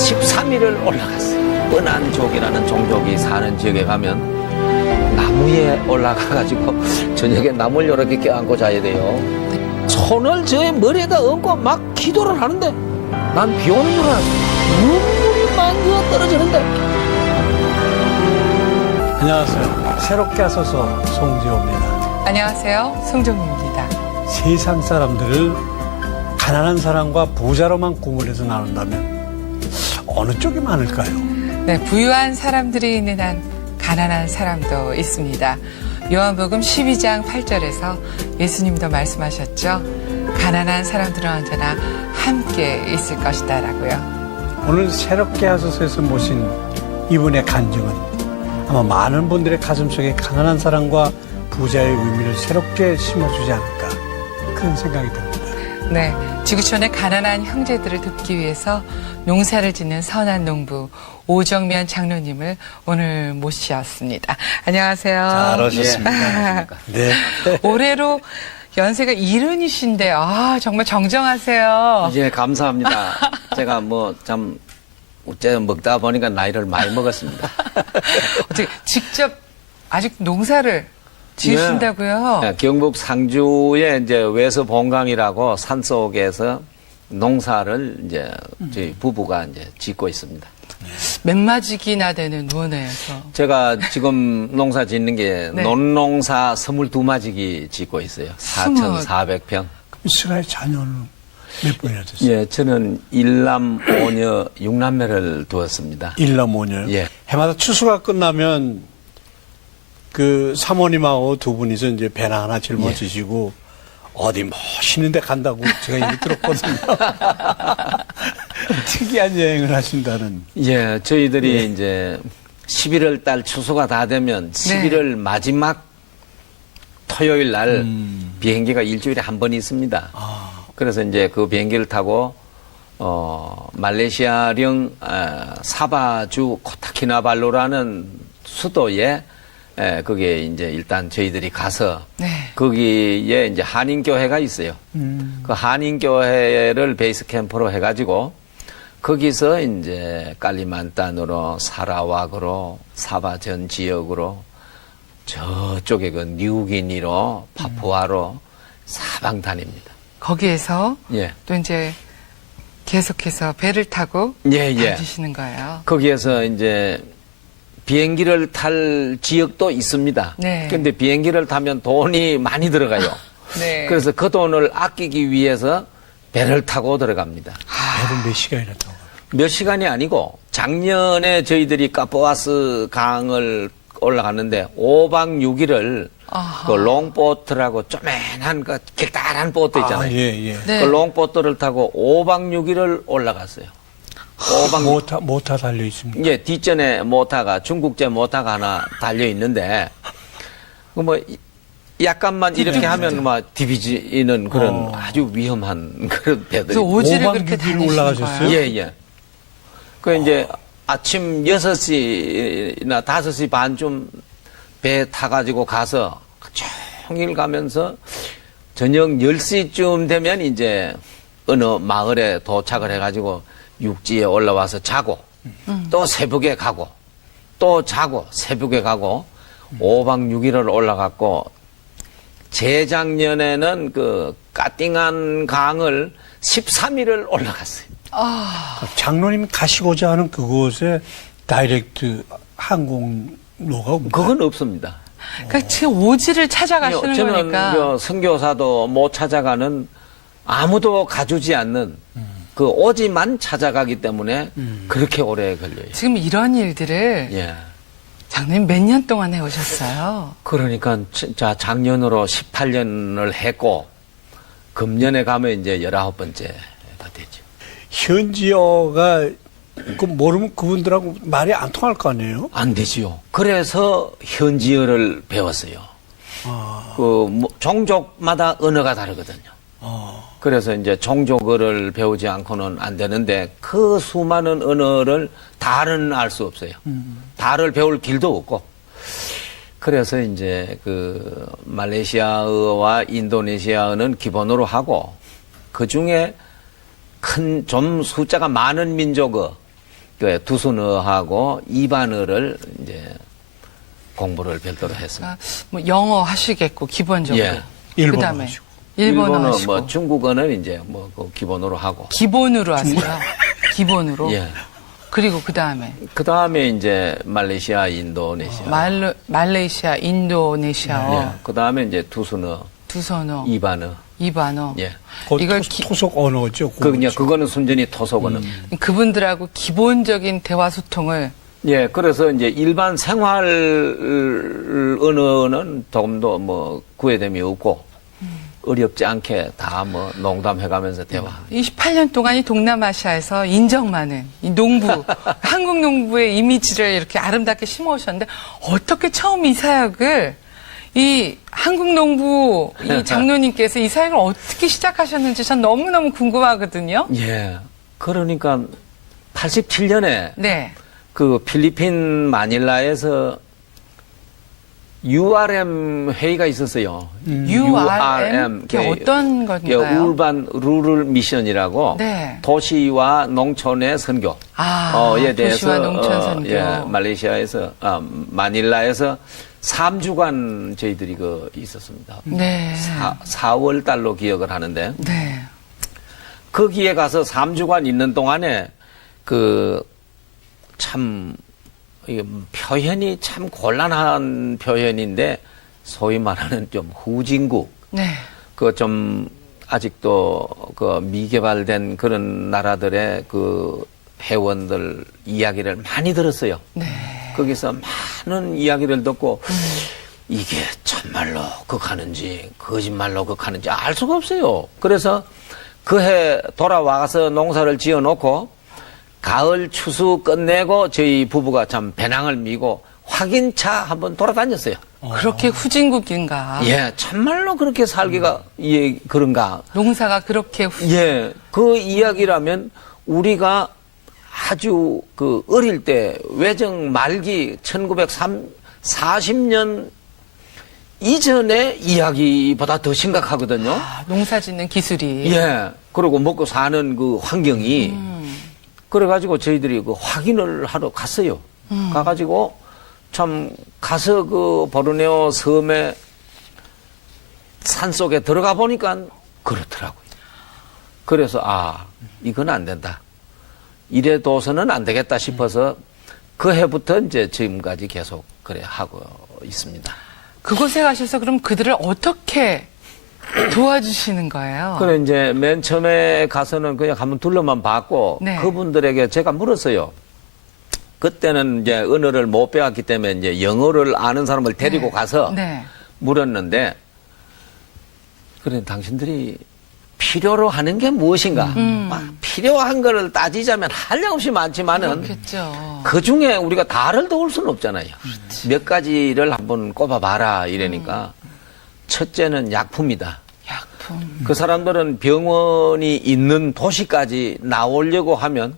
13일을 올라갔어요. 뻔한족이라는 종족이 사는 지역에 가면 나무에 올라가가지고 저녁에 나무를 이렇게 껴안고 자야 돼요. 손을 제 머리에다 얹고 막 기도를 하는데 난 비 오는 줄 알았어요. 눈물이 막 떨어지는데. 안녕하세요. 새롭게 하소서 송지호입니다. 안녕하세요. 송정미입니다. 세상 사람들을 가난한 사람과 부자로만 구분해서 나눈다면 어느 쪽이 많을까요? 네, 부유한 사람들이 있는 한 가난한 사람도 있습니다. 요한복음 12장 8절에서 예수님도 말씀하셨죠. 가난한 사람들은 언제나 함께 있을 것이다 라고요. 오늘 새롭게 하소서에서 모신 이분의 간증은 아마 많은 분들의 가슴속에 가난한 사람과 부자의 의미를 새롭게 심어주지 않을까 그런 생각이 듭니다. 네, 지구촌의 가난한 형제들을 돕기 위해서 농사를 짓는 선한 농부 오정면 장로님을 오늘 모셨습니다. 안녕하세요. 잘 오셨습니다. 네. 올해로 연세가 70이신데 정말 정정하세요. 이제 감사합니다. 제가 참 어째 먹다 보니까 나이를 많이 먹었습니다. 어떻게 직접 아직 농사를 지으신다고요? 네, 경북 상주에 이제 외서 본강이라고 산 속에서 농사를 이제 저희 부부가 이제 짓고 있습니다. 몇 마지기나 되는 논에서. 제가 지금 농사 짓는 게 네. 논농사 22마지기 짓고 있어요. 4,400평. 이스라엘 자녀는 몇 분이나 됐어요? 예, 저는 일남 오녀 6남매를 두었습니다. 일남오녀요? 예. 해마다 추수가 끝나면 그 사모님하고 두 분이서 이제 배나 하나 짊어지시고 어디 멋있는 데 간다고 제가 얘기 들었거든요. 특이한 여행을 하신다는. 예, 저희들이 이제 11월 달 추수가 다 되면 11월 마지막 토요일 날 비행기가 일주일에 한 번 있습니다. 그래서 이제 그 비행기를 타고 말레이시아령 사바주 코타키나발루라는 수도에 거기에 이제 일단 저희들이 가서 거기에 이제 한인교회가 있어요. 그 한인교회를 베이스 캠프로 해가지고 거기서 이제 깔리만탄으로 사라왁으로 사바 전 지역으로 저쪽에 그 뉴기니로 파푸아로 사방 다닙니다. 거기에서 예. 또 이제 계속해서 배를 타고 다니시는 거예요. 거기에서 이제 비행기를 탈 지역도 있습니다. 네. 그런데 비행기를 타면 돈이 많이 들어가요. 네. 그래서 그 돈을 아끼기 위해서 배를 타고 들어갑니다. 배를 몇 시간이나 타고? 몇 시간이 아니고 작년에 저희들이 카포아스 강을 올라갔는데 5박 6일을 그 롱보트라고 쪼맨한 그 길다란 보트 있잖아요. 예. 네. 그 롱보트를 타고 5박 6일을 올라갔어요. 5박 모타 달려 있습니다. 예, 뒷전에 모타가 중국제 모타가 하나 달려 있는데 약간만 이렇게 하면 막 디비지는 그런 아주 위험한 그런 배들이. 그래서 오지를 5박 그렇게 6일 다니신 올라가셨어요? 거예요? 예. 그 이제 아침 6시나 5시 반쯤 배 타가지고 가서 종일 가면서 저녁 10시쯤 되면 이제 어느 마을에 도착을 해가지고 육지에 올라와서 자고 또 새벽에 가고 또 자고 새벽에 가고 5박 6일을 올라갔고 재작년에는 그 까띵한 강을 13일을 올라갔어요. 장로님 가시고자 하는 그곳에 다이렉트 항공로가 없나요? 그건 없습니다. 그러니까 지금 오지를 찾아가시는 저는 거니까. 선교사도 못 찾아가는 아무도 가주지 않는 그 오지만 찾아가기 때문에 그렇게 오래 걸려요. 지금 이런 일들을 예. 장로님 몇 년 동안 해오셨어요? 그러니까 진짜 작년으로 18년을 했고 금년에 가면 이제 19번째가 되죠. 현지어가 모르면 그분들하고 말이 안 통할 거 아니에요? 안 되지요. 그래서 현지어를 배웠어요. 종족마다 언어가 다르거든요. 그래서 이제 종족어를 배우지 않고는 안 되는데 그 수많은 언어를 다는 알 수 없어요. 다를 배울 길도 없고. 그래서 이제 그 말레이시아어와 인도네시아어는 기본으로 하고 그 중에 좀 숫자가 많은 민족어 그 두순어하고 이반어를 이제 공부를 별도로 했습니다. 뭐 영어 하시겠고 기본적으로. 예. 일본어 그다음에 하시고. 일본어 하시고. 뭐 중국어는 이제 뭐 그 기본으로 하고. 기본으로 하세요. 기본으로. 예. 그리고 그다음에 그 다음에 이제 말레이시아, 인도네시아. 말레이시아, 인도네시아어, 예. 그 다음에 이제 두순어, 두선어, 이반어. 이반어. 예. 이걸 토속 언어죠. 그냥 그거는 순전히 토속어는. 그분들하고 기본적인 대화 소통을 예. 그래서 이제 일반 생활 언어는 조금도 뭐 구애됨이 없고 어렵지 않게 다 뭐 농담해가면서 대화. 28년 동안 이 동남아시아에서 인정 많은 이 농부, 한국 농부의 이미지를 이렇게 아름답게 심어오셨는데 어떻게 처음 이 사역을 이 한국 농부 이 장로님께서 이 사역을 어떻게 시작하셨는지 전 너무너무 궁금하거든요. 예. 그러니까 87년에 네. 그 필리핀 마닐라에서 URM 회의가 있었어요. URM? 그게 어떤 건가요? 울반 루럴 미션이라고 네. 도시와 농촌의 선교. 에 대해서 도시와 농촌 선교. 말레이시아에서 마닐라에서 3주간 저희들이 그 있었습니다. 네. 4월 달로 기억을 하는데 네. 거기에 가서 3주간 있는 동안에 그 참 표현이 참 곤란한 표현인데 소위 말하는 좀 후진국 네. 그 좀 아직도 그 미개발된 그런 나라들의 그 회원들 이야기를 많이 들었어요. 네. 거기서 많은 이야기를 듣고 이게 참말로 극하는지 거짓말로 극하는지 알 수가 없어요. 그래서 그해 돌아와서 농사를 지어놓고 가을 추수 끝내고 저희 부부가 참 배낭을 미고 확인차 한번 돌아다녔어요. 그렇게 후진국인가? 예, 참말로 그렇게 살기가 예, 그런가? 농사가 그렇게 예, 그 이야기라면 우리가 아주 그 어릴 때 외정 말기 1940년 이전의 이야기보다 더 심각하거든요. 농사 짓는 기술이. 예, 그리고 먹고 사는 그 환경이 그래가지고 저희들이 그 확인을 하러 갔어요. 가가지고 참 가서 그 보르네오 섬의 산 속에 들어가 보니까 그렇더라고요. 그래서 이건 안 된다. 이래 둬서는 안 되겠다 싶어서 그 해부터 이제 지금까지 계속 그래 하고 있습니다. 그곳에 가셔서 그럼 그들을 어떻게 도와주시는 거예요? 그래 이제 맨 처음에 가서는 그냥 한번 둘러만 봤고 네. 그분들에게 제가 물었어요. 그때는 이제 언어를 못 배웠기 때문에 이제 영어를 아는 사람을 데리고 네. 가서 네. 물었는데 그래 당신들이 필요로 하는 게 무엇인가? 막 필요한 거를 따지자면 한량없이 많지만은 그렇겠죠. 그 중에 우리가 다를 도울 수는 없잖아요. 몇 가지를 한번 꼽아봐라 이러니까 첫째는 약품이다. 약품. 그 사람들은 병원이 있는 도시까지 나오려고 하면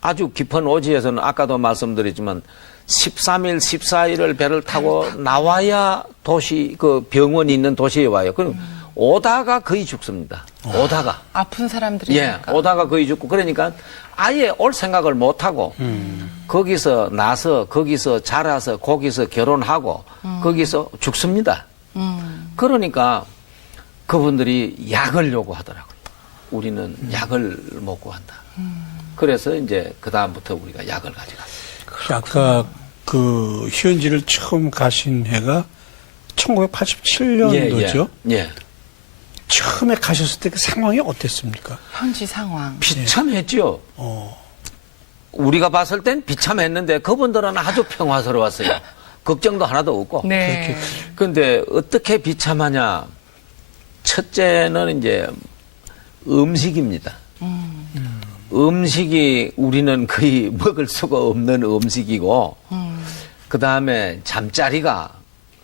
아주 깊은 오지에서는 아까도 말씀드렸지만 13일, 14일을 배를 타고 나와야 도시, 그 병원이 있는 도시에 와요. 그럼 오다가 거의 죽습니다. 오다가. 아픈 사람들이. 예, 오다가 거의 죽고 그러니까 아예 올 생각을 못하고 거기서 나서 거기서 자라서 거기서 결혼하고 거기서 죽습니다. 그러니까 그분들이 약을 요구하더라고요. 우리는 약을 못 구한다. 그래서 이제 그 다음부터 우리가 약을 가져갔어요. 아까 그 휴연지를 처음 가신 해가 1987년도죠. 예. 처음에 가셨을 때 그 상황이 어땠습니까? 현지 상황. 비참했죠. 우리가 봤을 땐 비참했는데 그분들은 아주 평화스러웠어요. 걱정도 하나도 없고. 네. 그런데 어떻게 비참하냐? 첫째는 이제 음식입니다. 음식이 우리는 거의 먹을 수가 없는 음식이고, 그 다음에 잠자리가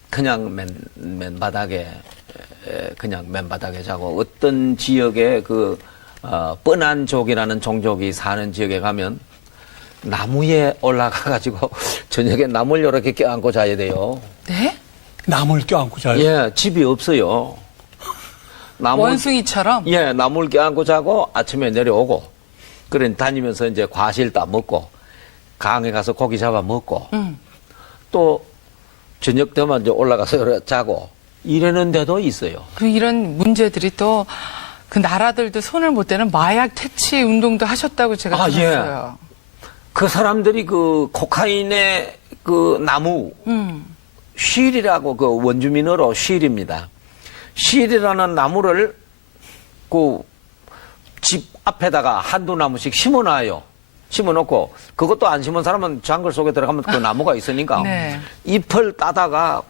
그냥 맨바닥에 자고, 어떤 지역에 뻔한족이라는 종족이 사는 지역에 가면 나무에 올라가가지고 저녁에 나무를 이렇게 껴안고 자야 돼요. 네? 나무를 껴안고 자요? 예, 집이 없어요. 원숭이처럼? 나무를 껴안고 자고 아침에 내려오고, 그래 다니면서 이제 과실 따 먹고, 강에 가서 고기 잡아 먹고 또 저녁 되면 이제 올라가서 자고 이러는 데도 있어요. 그 이런 문제들이 또 그 나라들도 손을 못 대는 마약 퇴치 운동도 하셨다고 제가 아, 들었어요. 그 사람들이 그 코카인의 그 나무 쉔이라고 그 원주민어로 쉔입니다. 쉔이라는 나무를 그 집 앞에다가 한두 나무씩 심어놔요. 심어놓고 그것도 안 심은 사람은 정글 속에 들어가면 그 나무가 있으니까 네. 잎을 따다가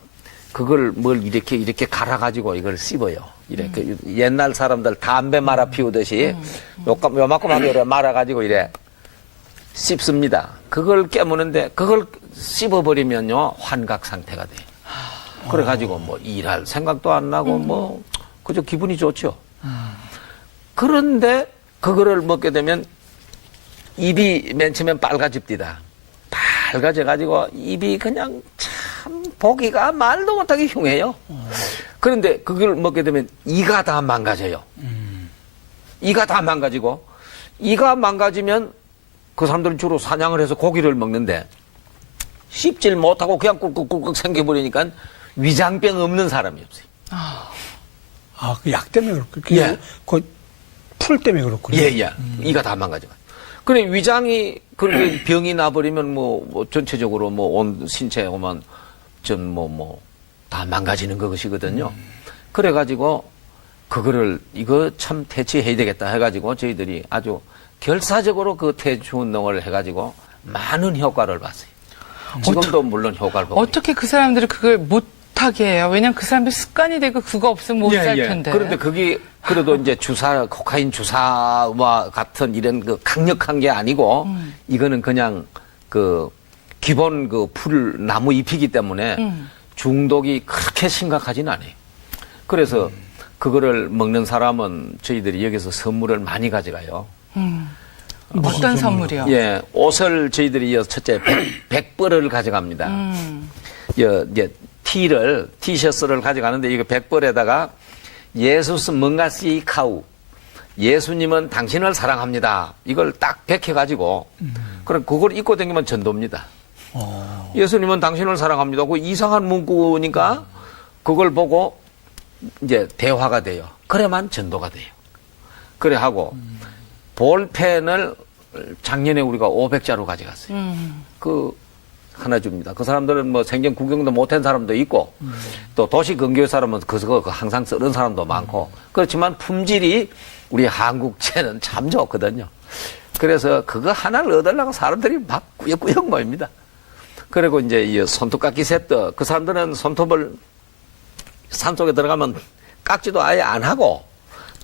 그걸 뭘 이렇게 갈아가지고 이걸 씹어요. 이렇게 옛날 사람들 담배 말아 피우듯이 요만큼하게 이래 말아가지고 이래 씹습니다. 그걸 깨무는데 그걸 씹어버리면요 환각 상태가 돼요. 그래가지고 뭐 일할 생각도 안 나고 뭐 그저 기분이 좋죠. 그런데 그거를 먹게 되면 입이 맨 처음엔 빨가집디다. 빨가져가지고 입이 그냥 참 보기가 말도 못하게 흉해요. 그런데 그걸 먹게 되면 이가 다 망가져요. 이가 다 망가지고 이가 망가지면 그 사람들은 주로 사냥을 해서 고기를 먹는데 씹질 못하고 그냥 꾹꾹꾹꾹 생겨버리니까 위장병 없는 사람이 없어요. 아, 그 약 때문에 그렇고. 예. 그풀 때문에 그렇군요. 예. 이가 다 망가져요. 그래 위장이 그렇게 병이 나버리면 뭐 전체적으로 뭐 온 신체에만 전 다 망가지는 것이거든요. 그래가지고 그거를 이거 참 퇴치해야 되겠다 해가지고 저희들이 아주 결사적으로 그 퇴치 운동을 해가지고 많은 효과를 봤어요. 지금도 물론 효과를 보고 어떻게 그 사람들이 그걸 못하게 해요? 왜냐면 그 사람들 습관이 되고 그거 없으면 못 살 텐데. 그런데 그게 그래도 이제 코카인 주사와 같은 이런 그 강력한 게 아니고 이거는 그냥 그 기본 그 풀 나무 잎이기 때문에 중독이 그렇게 심각하진 않아요. 그래서 그거를 먹는 사람은 저희들이 여기서 선물을 많이 가져가요. 어떤 선물이요? 예, 옷을 저희들이 첫째 100벌을 가져갑니다. 이제 티셔츠를 가져가는데 이거 100벌에다가 예수스 뭔가시 카우 예수님은 당신을 사랑합니다. 이걸 딱 백해가지고 그럼 그걸 입고 다니면 전도입니다. 예수님은 당신을 사랑합니다. 그 이상한 문구니까 그걸 보고 이제 대화가 돼요. 그래만 전도가 돼요. 그래 하고 볼펜을 작년에 우리가 500자루 가져갔어요. 그 하나 줍니다. 그 사람들은 뭐 생전 구경도 못한 사람도 있고 또 도시 근교의 사람은 그거 항상 쓰는 사람도 많고 그렇지만 품질이 우리 한국채는 참 좋거든요. 그래서 그거 하나를 얻으려고 사람들이 막 꾸역꾸역 모입니다. 그리고 이제 이 손톱깎이 세트 그 사람들은 손톱을 산속에 들어가면 깎지도 아예 안 하고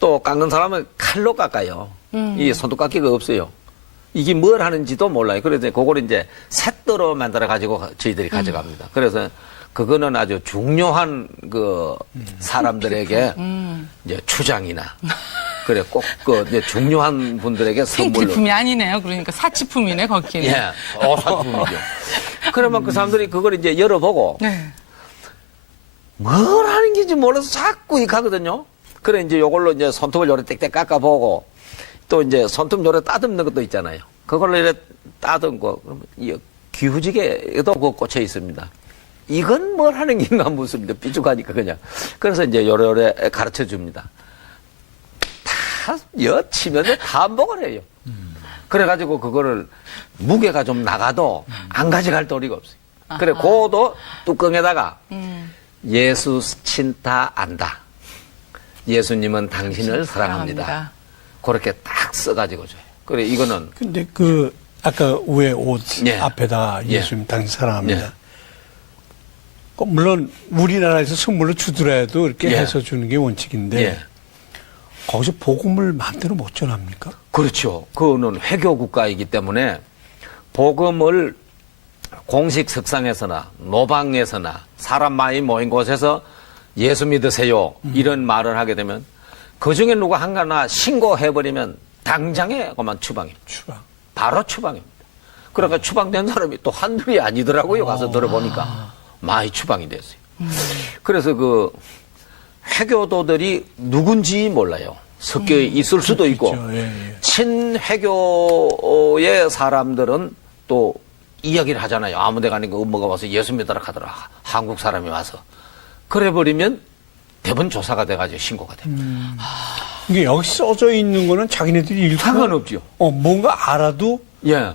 또 깎는 사람은 칼로 깎아요. 이 손톱깎이가 없어요. 이게 뭘 하는지도 몰라요. 그래서 그걸 이제 셋도로 만들어 가지고 저희들이 가져갑니다. 그래서 그거는 아주 중요한 그 사람들에게 이제 추장이나 그래 꼭 그 이제 중요한 분들에게 선물로. 생필품이 아니네요. 그러니까 사치품이네 거기는. 예, 사치품이죠. 그러면 그 사람들이 그걸 이제 열어보고 네. 뭘 하는 건지 몰라서 자꾸 이렇게 하거든요. 그래 이제 요걸로 이제 손톱을 요래 땡땡 깎아보고 또 이제 손톱 요래 따듬는 것도 있잖아요. 그걸로 이렇게 따듬고 이 귀후지개에도 그 꽂혀 있습니다. 이건 뭘 하는 건가 묻습니다. 삐죽하니까 그냥. 그래서 이제 요래 가르쳐 줍니다. 다 여치면 다 먹을 해요. 그래가지고 그거를 무게가 좀 나가도 안 가져갈 도리가 없어요. 그래 그것도 뚜껑에다가 예수 친타 안다. 예수님은 당신을 사랑합니다. 그렇게 딱 써가지고 줘요. 그래 이거는 근데 그 아까 위에 옷 예. 앞에다 예. 예수님 당신 사랑합니다. 예. 물론 우리나라에서 선물로 주더라도 이렇게 예. 해서 주는 게 원칙인데 예. 거기서 복음을 마음대로 못 전합니까? 그렇죠. 그거는 회교 국가이기 때문에 복음을 공식 석상에서나 노방에서나 사람 많이 모인 곳에서 예수 믿으세요 이런 말을 하게 되면 그 중에 누가 한가나 신고해버리면 당장에 그만 추방입니다. 추방. 바로 추방입니다. 그러니까 추방된 사람이 또 한둘이 아니더라고요. 가서 들어보니까 많이 추방이 됐어요. 그래서 그 회교도들이 누군지 몰라요. 섞여 있을 수도 있고 그렇죠. 예, 예. 친회교의 사람들은 또 이야기를 하잖아요. 아무 데 가니까 엄마가 와서 예수 믿으라 하더라. 한국 사람이 와서. 그래 버리면 대부분 조사가 돼가지고 신고가 됩니다. 이게 여기 써져 있는 거는 자기네들이 읽고 상관없죠. 뭔가 알아도 예.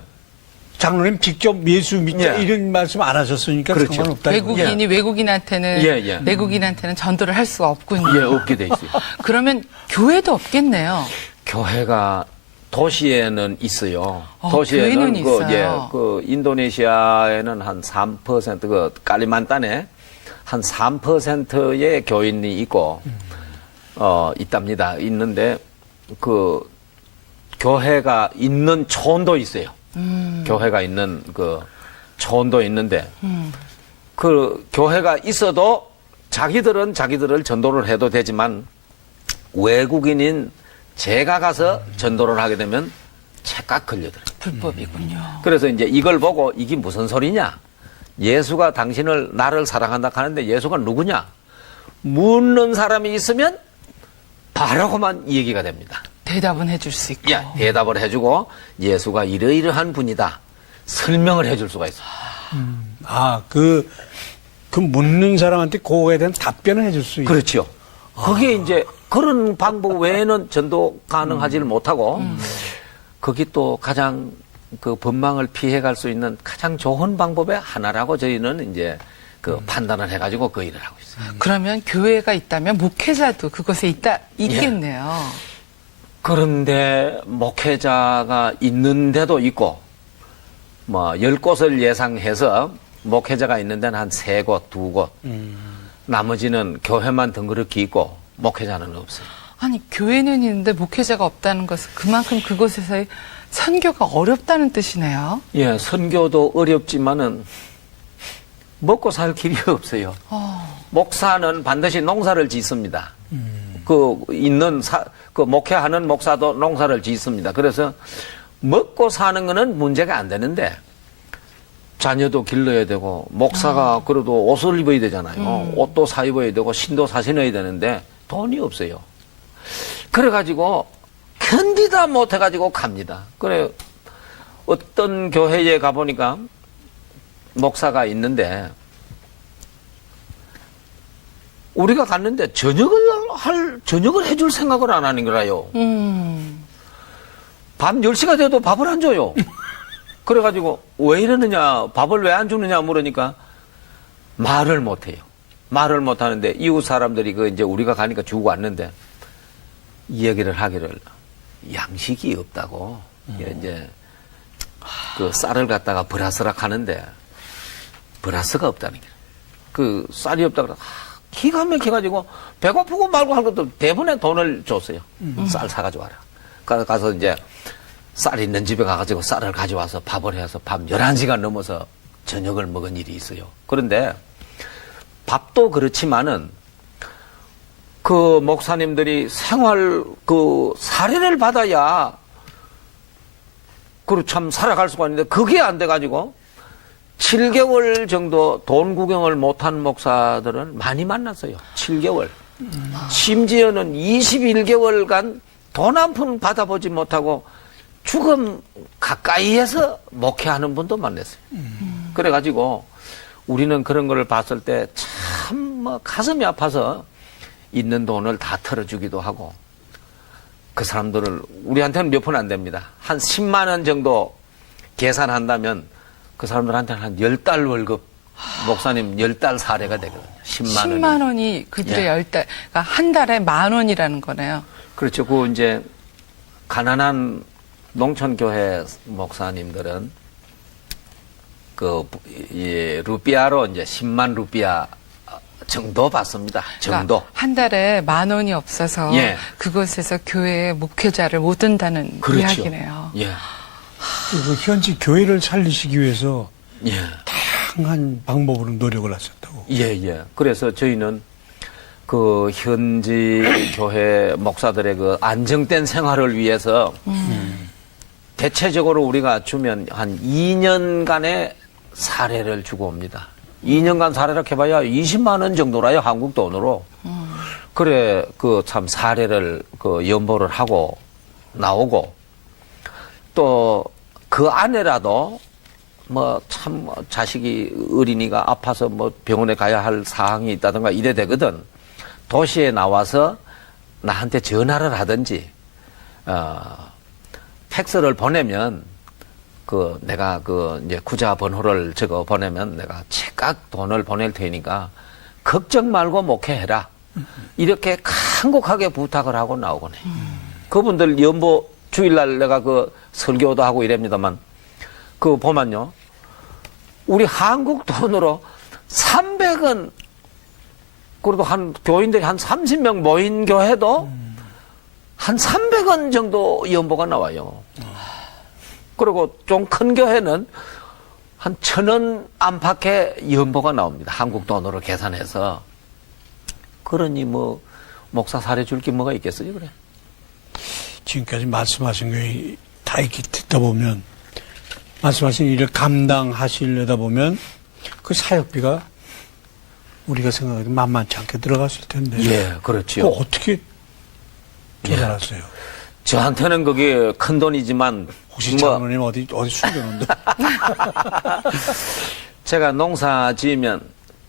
장로님 직접 예수 믿자 예. 이런 말씀 안 하셨으니까 그렇죠. 상관없다. 외국인이 외국인한테는 예, 예. 외국인한테는 전도를 할 수가 없군요. 예, 없게 돼 있어요. 그러면 교회도 없겠네요. 교회가 도시에는 있어요. 교회는 있어요. 그 인도네시아에는 한 3%, 그 깔리만탄에 한 3%의 교인이 있고, 있답니다. 있는데, 그, 교회가 있는 촌도 있어요. 교회가 있는 그 촌도 있는데, 그 교회가 있어도 자기들은 자기들을 전도를 해도 되지만, 외국인인 제가 가서 전도를 하게 되면 책각 걸려들어요. 불법이군요. 그래서 이제 이걸 보고 이게 무슨 소리냐? 예수가 당신을 나를 사랑한다 하는데 예수가 누구냐? 묻는 사람이 있으면 바로 그만 얘기가 됩니다. 대답은 해줄 수 있고. 야, 대답을 해주고 예수가 이러이러한 분이다. 설명을 해줄 수가 있어요. 그 묻는 사람한테 그거에 대한 답변을 해줄 수 있고. 그렇죠. 그게 이제 그런 방법 외에는 전도 가능하지를 못하고 거기 또 가장 그 법망을 피해갈 수 있는 가장 좋은 방법의 하나라고 저희는 이제 그 판단을 해가지고 그 일을 하고 있어요. 그러면 교회가 있다면 목회자도 그곳에 있겠네요. 그런데 목회자가 있는데도 있고 뭐 10곳을 예상해서 목회자가 있는 데는 한 3곳, 2곳 나머지는 교회만 덩그렇게 있고 목회자는 없어요. 아니 교회는 있는데 목회자가 없다는 것은 그만큼 그곳에서의 선교가 어렵다는 뜻이네요. 예, 선교도 어렵지만은 먹고 살 길이 없어요. 목사는 반드시 농사를 짓습니다. 그 목회하는 목사도 농사를 짓습니다. 그래서 먹고 사는 거는 문제가 안 되는데 자녀도 길러야 되고 목사가 그래도 옷을 입어야 되잖아요. 옷도 사 입어야 되고 신도 사 신어야 되는데 돈이 없어요. 그래가지고 견디다 못해가지고 갑니다. 그래 어떤 교회에 가보니까 목사가 있는데 우리가 갔는데 저녁을 해줄 생각을 안 하는 거라요. 밤 10시가 돼도 밥을 안 줘요. 그래가지고 왜 이러느냐, 밥을 왜 안 주느냐 물으니까 말을 못 해요. 말을 못 하는데 이웃 사람들이 그 이제 우리가 가니까 주고 왔는데 이야기를 하기를 양식이 없다고. 이제 그 쌀을 갖다가 브라스락 하는데 브라스가 없다는 거예요. 그 쌀이 없다 그래서 기가 막혀가지고 배고프고 말고 할 것도 대부분의 돈을 줬어요. 쌀 사가지고 와라. 가서 이제 쌀 있는 집에 가가지고 쌀을 가져와서 밥을 해서 밤 11시간 넘어서 저녁을 먹은 일이 있어요. 그런데 밥도 그렇지만은 그 목사님들이 생활 그 사례를 받아야 그리고 참 살아갈 수가 있는데 그게 안 돼가지고 7개월 정도 돈 구경을 못한 목사들은 많이 만났어요. 7개월. 심지어는 21개월간 돈 한 푼 받아보지 못하고 죽음 가까이에서 목회하는 분도 만났어요. 그래가지고 우리는 그런 걸 봤을 때 참 뭐 가슴이 아파서 있는 돈을 다 털어주기도 하고 그 사람들을 우리한테는 몇 푼 안 됩니다. 한 10만 원 정도 계산한다면 그 사람들한테는 한 10달 월급 목사님 10달 사례가 되거든요. 10만 원이. 10만 원이 그들의 예. 10달, 그러니까 한 달에 10,000원이라는 거네요. 그렇죠. 그 이제 가난한 농촌교회 목사님들은 루피아로 이제 10만 루피아 정도 받습니다. 정도. 그러니까 한 달에 10,000원이 없어서 예. 그곳에서 교회에 목회자를 못 든다는 그렇죠. 이야기네요. 예. 그리고 현지 교회를 살리시기 위해서 예. 다양한 방법으로 노력을 하셨다고. 예, 예. 그래서 저희는 그 현지 교회 목사들의 그 안정된 생활을 위해서 대체적으로 우리가 주면 한 2년간의 사례를 주고 옵니다. 2년간 사례를 해봐야 20만 원 정도라요, 한국 돈으로. 그래, 그 참 사례를 그 연보를 하고 나오고 또 그 안에라도 뭐 참 자식이 어린이가 아파서 뭐 병원에 가야 할 사항이 있다든가 이래 되거든. 도시에 나와서 나한테 전화를 하든지 팩스를 보내면 내가 이제 구자 번호를 적어 보내면 내가 즉각 돈을 보낼 테니까 걱정 말고 목회해라. 이렇게 간곡하게 부탁을 하고 나오곤 해. 그분들 연보 주일날 내가 설교도 하고 이랍니다만 보면요. 우리 한국 돈으로 300원 그래도 교인들이 한 30명 모인 교회도 한 300원 정도 연보가 나와요. 그리고 좀 큰 교회는 한 1,000원 안팎의 연보가 나옵니다. 한국 돈으로 계산해서. 그러니 목사 살해줄 게 뭐가 있겠어요, 그래? 지금까지 말씀하신 게 다 이렇게 듣다 보면, 말씀하신 일을 감당하시려다 보면, 그 사역비가 우리가 생각하기 만만치 않게 들어갔을 텐데. 예, 그렇죠. 그거 어떻게 조달하세요? 저한테는 그게 큰 돈이지만 혹시 장로님 어디 숨겨놓는데? 제가 농사 지으면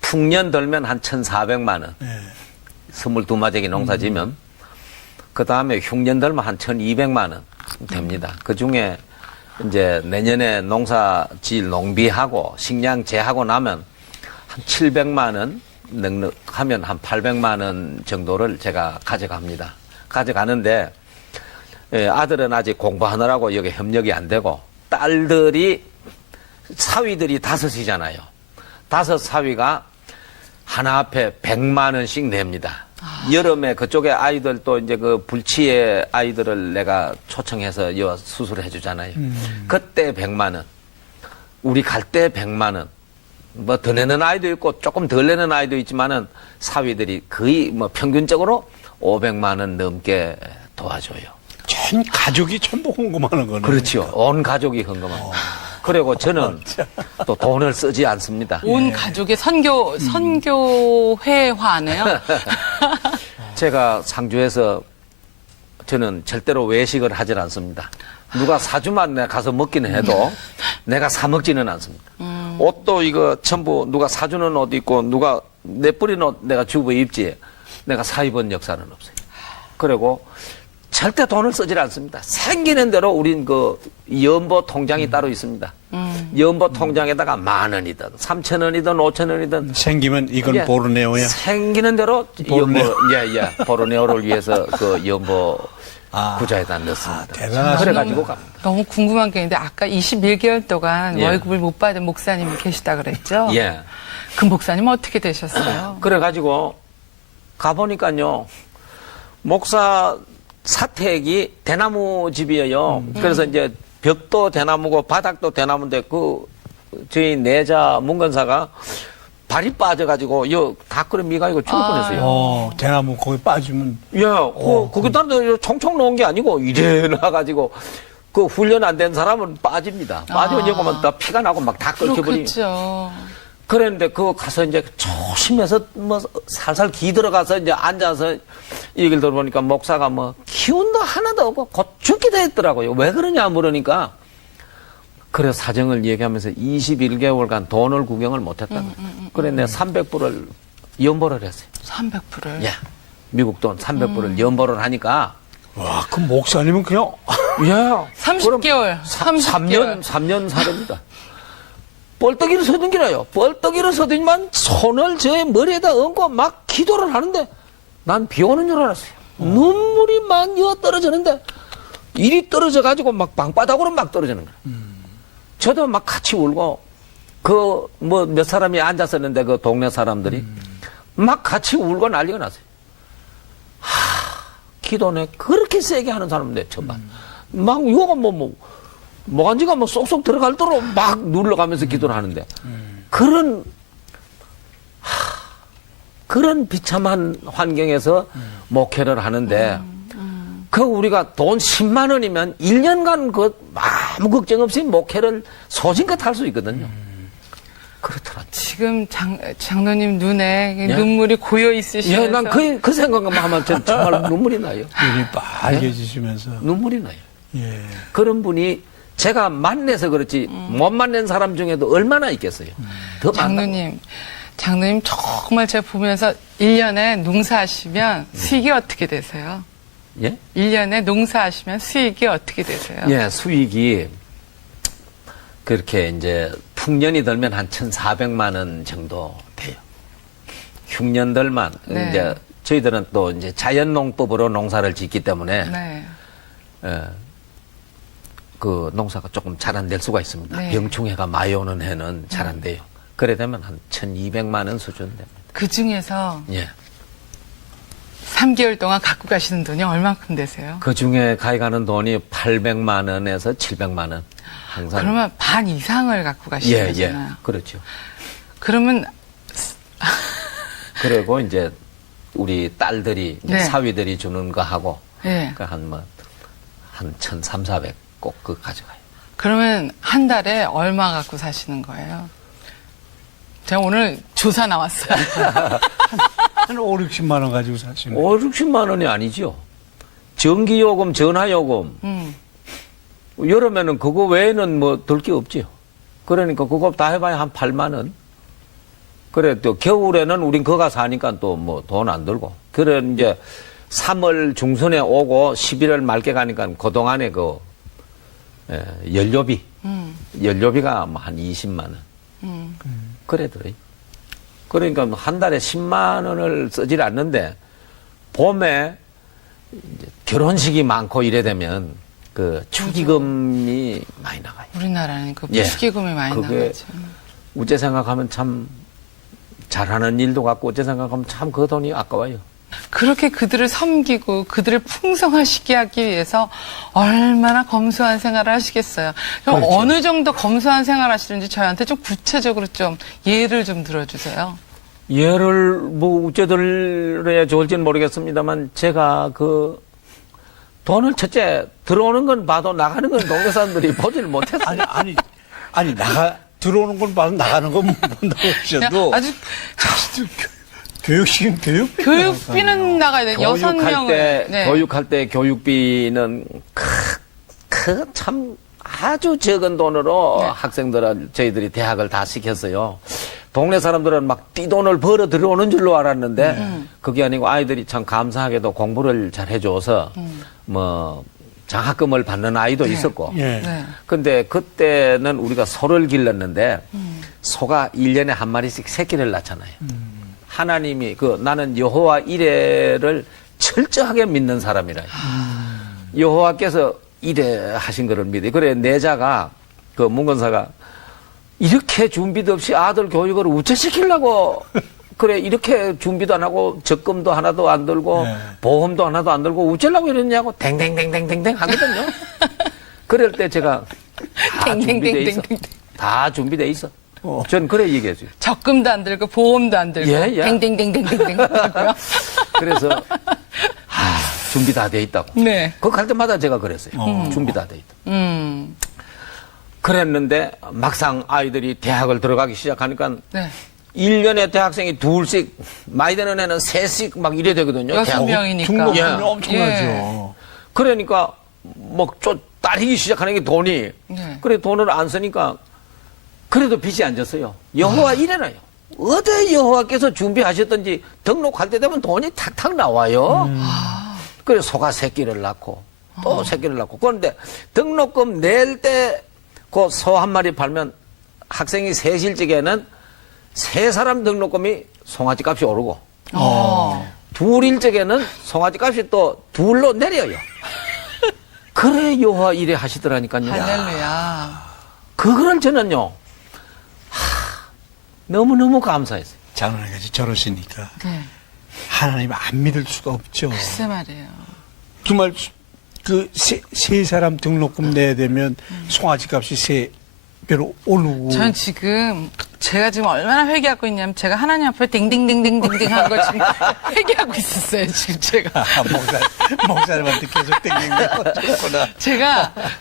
풍년 들면 한 1,400만 원. 네. 22마디기 농사 지으면 그 다음에 흉년 들면 한 1,200만 원 됩니다. 그 중에 이제 내년에 농사 지을 농비하고 식량 재하고 나면 한 700만 원 넉넉하면 한 800만 원 정도를 제가 가져갑니다. 가져가는데 아들은 아직 공부하느라고 여기 협력이 안 되고 딸들이 사위들이 5이잖아요. 5 사위가 하나 앞에 100만 원씩 냅니다. 여름에 그쪽에 아이들 또 이제 불치의 아이들을 내가 초청해서 수술을 해주잖아요. 그때 100만 원. 우리 갈 때 100만 원. 뭐 더 내는 아이도 있고 조금 덜 내는 아이도 있지만은 사위들이 거의 평균적으로 500만 원 넘게 도와줘요. 전 가족이 전부 헌금하는 거네. 그렇죠. 온 가족이 헌금합니다. 그리고 저는 또 돈을 쓰지 않습니다. 온 가족의 선교회화네요. 제가 상주에서 저는 절대로 외식을 하질 않습니다. 누가 사주만 내가 가서 먹기는 해도 내가 사 먹지는 않습니다. 옷도 이거 전부 누가 사주는 옷 입고 누가 내뿌린 옷 내가 주고 입지 내가 사 입은 역사는 없어요. 그리고 절대 돈을 쓰질 않습니다. 생기는 대로 우린 연보 통장이 따로 있습니다. 연보 통장에다가 10,000원이든 3,000원이든 5,000원이든 생기면 이건 예, 보르네오야. 생기는 대로 보르네오. 보르네오를 위해서 연보 구자에다 넣습니다. 대단하시네요. 그래가지고 갑니다. 너무 궁금한 게 있는데 아까 21개월 동안 예. 월급을 못 받은 목사님이 계시다 그랬죠? 예. 그 목사님 어떻게 되셨어요? 그래가지고 가보니까요 목사 사택이 대나무 집이에요. 그래서 이제 벽도 대나무고 바닥도 대나무인데 저희 내자 문건사가 발이 빠져가지고 다 끓여 미가지고 죽을 뻔했어요. 대나무 거기 빠지면. 거기다 총총 놓은 게 아니고 이래 놔가지고 훈련 안 된 사람은 빠집니다. 빠지면 여기만 다 피가 나고 막 다 끓여버리고. 그렇죠. 그랬는데 가서 이제 조심해서 살살 기 들어가서 이제 앉아서 얘기를 들어보니까 목사가 기운도 하나도 없고 곧 죽게 됐더라고요. 왜 그러냐 물으니까 그래서 사정을 얘기하면서 21개월간 돈을 구경을 못했다. 그래 내가 300불을 연보를 했어요. 300불을? 예. 미국 돈 300불을 연보를 하니까 와, 그 목사님은 그냥. 예. 30개월. 3년 사렵니다. 뻘떡이를 서든기라요. 뻘떡이를 서든지만 손을 제 머리에다 얹고 막 기도를 하는데 난 비 오는 줄 알았어요. 눈물이 막 떨어지는데 일이 떨어져가지고 막 방바닥으로 막 떨어지는 거예요. 저도 막 같이 울고 몇 사람이 앉았었는데 동네 사람들이 막 같이 울고 난리가 났어요. 기도네 그렇게 세게 하는 사람인데 처음 봐. 막 이거가 뭐간지가 쏙쏙 들어갈 도록 막 눌러가면서 기도를 하는데 그런 비참한 환경에서 목회를 하는데 우리가 돈 10만 원이면 1년간 아무 걱정 없이 목회를 소신껏 할 수 있거든요. 그렇더라. 지금 장로님 눈에 예? 눈물이 고여 있으시면서. 예, 난 그 생각만 하면 정말 눈물이 나요. 눈이 빨개지시면서. 눈물이 나요. 예. 그런 분이 제가 만나서 그렇지 못 만난 사람 중에도 얼마나 있겠어요. 더 많나? 장로님 정말 제가 보면서 1년에 농사하시면 수익이 어떻게 되세요? 예? 1년에 농사하시면 수익이 어떻게 되세요? 예, 수익이 그렇게 이제 풍년이 들면 한 1,400만 원 정도 돼요. 흉년들만 네. 이제 저희들은 또 이제 자연농법으로 농사를 짓기 때문에 네. 그 농사가 조금 잘 안 될 수가 있습니다. 네. 병충해가 많이 오는 해는 잘 안 돼요. 그래 되면 한 1,200만 원 수준 됩니다. 그 중에서 예. 3개월 동안 갖고 가시는 돈이 얼마큼 되세요? 그 중에 가져가는 돈이 800만 원에서 700만 원. 항상. 그러면 반 이상을 갖고 가시는 예, 예. 거잖아요. 그렇죠. 그러면 그리고 이제 우리 딸들이, 이제 네. 사위들이 주는 거 하고, 예. 그 한 1,300, 400 꼭 그 가져가요. 그러면 한 달에 얼마 갖고 사시는 거예요? 제가 오늘 조사 나왔어요. 한 5, 60만 원 가지고 사시는. 5, 60만 원이 아니죠. 전기요금, 전화요금. 여름에는 그거 외에는 뭐 들 게 없지요. 그러니까 그거 다 해봐야 한 8만 원. 그래, 또 겨울에는 우린 거가 사니까 또 뭐 돈 안 들고. 그래, 이제 3월 중순에 오고 11월 말께 가니까 그동안에 그, 연료비. 연료비가 뭐 한 20만 원. 그래 들어요. 그러니까 한 달에 10만 원을 쓰질 않는데 봄에 이제 결혼식이 많고 이래 되면 그 축의금이 많이 나가요. 우리나라는 그 예. 축의금이 많이 그게 나가죠. 어째 생각하면 참 잘하는 일도 같고 어째 생각하면 참 그 돈이 아까워요. 그렇게 그들을 섬기고 그들을 풍성하시게 하기 위해서 얼마나 검소한 생활을 하시겠어요. 그럼 그렇죠. 어느 정도 검소한 생활을 하시는지 저희한테 좀 구체적으로 좀 예를 좀 들어주세요. 예를 뭐 어째 들어야 좋을지는 모르겠습니다만 제가 그 돈을 첫째 들어오는 건 봐도 나가는 건 동네 사람들이 보지를 못했어요. 아니 들어오는 건 봐도 나가는 건 못 본다고 하셔도 아주 교육식은 교육비는 나가야 돼요. 여섯 명을. 네. 교육할 때 교육비는 참 아주 적은 돈으로 네. 학생들을 저희들이 대학을 다 시켰어요. 동네 사람들은 막 띠돈을 벌어 들어오는 줄로 알았는데 그게 아니고 아이들이 참 감사하게도 공부를 잘 해줘서 뭐 장학금을 받는 아이도 있었고. 예. 네. 근데 그때는 우리가 소를 길렀는데 소가 1년에 한 마리씩 새끼를 낳잖아요. 하나님이 나는 여호와 이레를 철저하게 믿는 사람이라. 여호와께서 이래 하신 거를 믿어. 그래 내자가 그 문건사가 이렇게 준비도 없이 아들 교육을 우째시키려고 그래 이렇게 준비도 안 하고 적금도 하나도 안 들고 네. 보험도 하나도 안 들고 우째려고 이랬냐고 댕댕댕댕댕댕 하거든요. 그럴 때 제가 다 준비돼 있어. 다 준비돼 있어. 전 그래 얘기했어요. 적금도 안 들고 보험도 안 들고 예, 예. 댕댕댕댕댕댕 하고요. 그래서 준비 다 돼 있다고. 네. 그거 갈 때마다 제가 그랬어요. 준비 다 돼 있다. 그랬는데 막상 아이들이 대학을 들어가기 시작하니까 네. 1년에 대학생이 둘씩 많이 되는 애는 셋씩 막 이래 되거든요. 6명이니까. 등록금이 예. 엄청나죠. 예. 그러니까 뭐 따리기 시작하는 게 돈이. 네. 그래 돈을 안 쓰니까 그래도 빚이 안 졌어요. 여호와 이래나요. 어디 여호와께서 준비하셨던지 등록할 때 되면 돈이 탁탁 나와요. 그래 소가 새끼를 낳고 또 새끼를 낳고. 그런데 등록금 낼 때 그 소 한 마리 팔면 학생이 셋일 적에는 세 사람 등록금이 송아지 값이 오르고 둘일 적에는 송아지 값이 또 둘로 내려요. 그래 여호와 이래 하시더라니까요. 할렐루야. 그거를 저는요 너무너무 감사했어요. 장로님까지 저러시니까 네. 하나님 안 믿을 수가 없죠. 글쎄 말이에요. 정말 세 사람 등록금 내야 되면 송아지 값이 세 배로 오르고. 전 지금 제가 지금 얼마나 회개하고 있냐면 제가 하나님 앞에 댕댕댕댕댕댕 하는 거 지금 회개하고 있었어요. 지금 제가. 목사님한테 계속 땡땡거렸구나.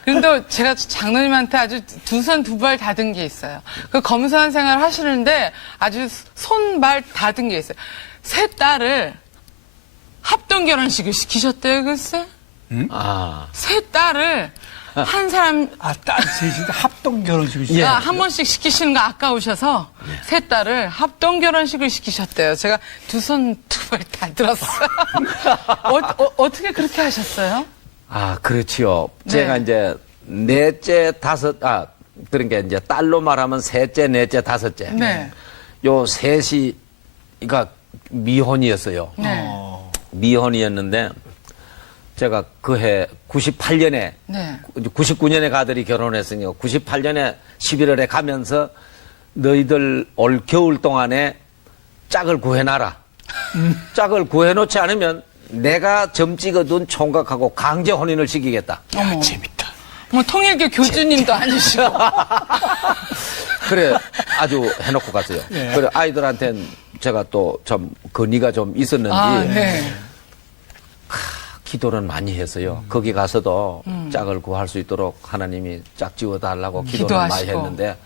그런데 제가 장로님한테 아주 두 손 두 발 닫은 게 있어요. 그 검소한 생활 하시는데 아주 손발 닫은 게 있어요. 세 딸을 합동 결혼식을 시키셨대요, 글쎄. 아, 세 딸을 한 사람 딸 셋이 합동 결혼식을 예. 한 번씩 시키시는 거 아까우셔서 세 딸을 합동 결혼식을 시키셨대요. 제가 두 손 두 발 다 들었어요. 어떻게 그렇게 하셨어요? 아, 그렇지요. 네. 제가 이제 넷째, 그런 게 이제 딸로 말하면 셋째, 넷째, 다섯째. 네. 요 셋이, 그러니까 미혼이었어요. 네. 미혼이었는데, 제가 그해 98년에, 네. 99년에 가들이 결혼했으니까 98년에 11월에 가면서 너희들 올 겨울 동안에 짝을 구해놔라. 짝을 구해놓지 않으면 내가 점 찍어둔 총각하고 강제 혼인을 시키겠다. 어머. 재밌다. 뭐 통일교 교주님도 아니시고. 그래 아주 해놓고 갔어요. 예. 그래 아이들한테는 제가 또 좀 건의가 좀 있었는지 아, 네. 기도는 많이 했어요. 거기 가서도 짝을 구할 수 있도록 하나님이 짝 지워달라고 기도는 많이 기도하시고. 했는데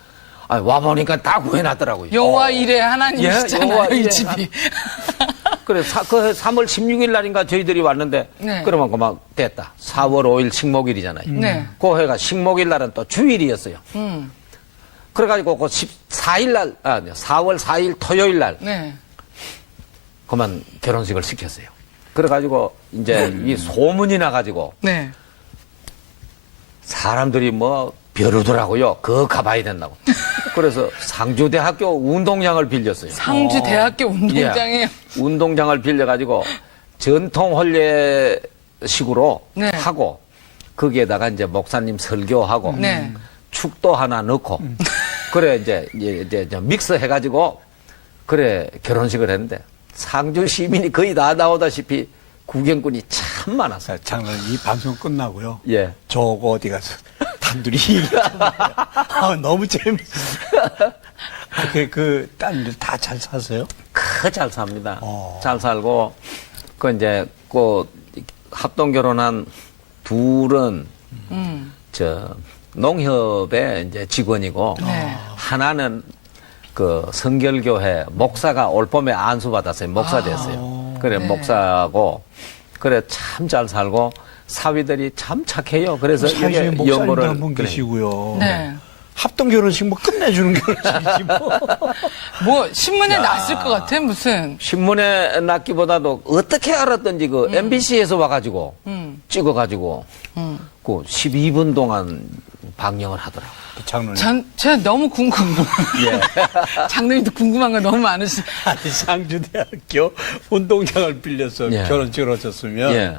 와 보니까 다 구해놨더라고요. 여호와 일의 하나님이시잖아요, 여호와 이 일의 집이. 그래 그 3월 16일 날인가 저희들이 왔는데 네. 그러면 그만 됐다. 4월 5일 식목일이잖아요. 네. 그 해가 식목일 날은 또 주일이었어요. 그래가지고 그 14일 날, 4월 4일 토요일 날 네. 그만 결혼식을 시켰어요. 그래가지고 이제 이 소문이 나가지고 네. 사람들이 뭐 벼르더라고요. 그거 가봐야 된다고. 그래서 상주대학교 운동장을 빌렸어요. 상주대학교 운동장에 예. 운동장을 빌려가지고 전통 혼례식으로 네. 하고 거기에다가 이제 목사님 설교하고 네. 축도 하나 넣고 그래 이제 믹스 해가지고 그래 결혼식을 했는데 상주 시민이 거의 다 나오다시피 구경꾼이 참 많았어요. 자, 장로님 이 방송 끝나고요. 예. 저거 어디 가서 단둘이 너무 재밌어요. 그 딸들 다 잘 사세요? 잘 삽니다. 잘 살고 그 이제 그 합동 결혼한 둘은 저 농협의 이제 직원이고 네. 하나는 그 성결교회 목사가 올 봄에 안수 받았어요. 목사 됐어요. 그래 네. 목사고 그래 참 잘 살고 사위들이 참 착해요. 그래서 사회에 이게 목사님도 연고를 한 분 계시고요. 네. 합동 결혼식 뭐 끝내주는 결혼식이지 뭐. 뭐 신문에 났을 것 같아 무슨. 신문에 났기보다도 어떻게 알았던지 그 MBC에서 와가지고 찍어가지고 그 12분 동안 방영을 하더라고요. 장로님. 제가 너무 예. 장로님도 궁금한 거 너무 많으시. 아니, 상주대학교 운동장을 빌려서 예. 결혼식을 하셨으면 예.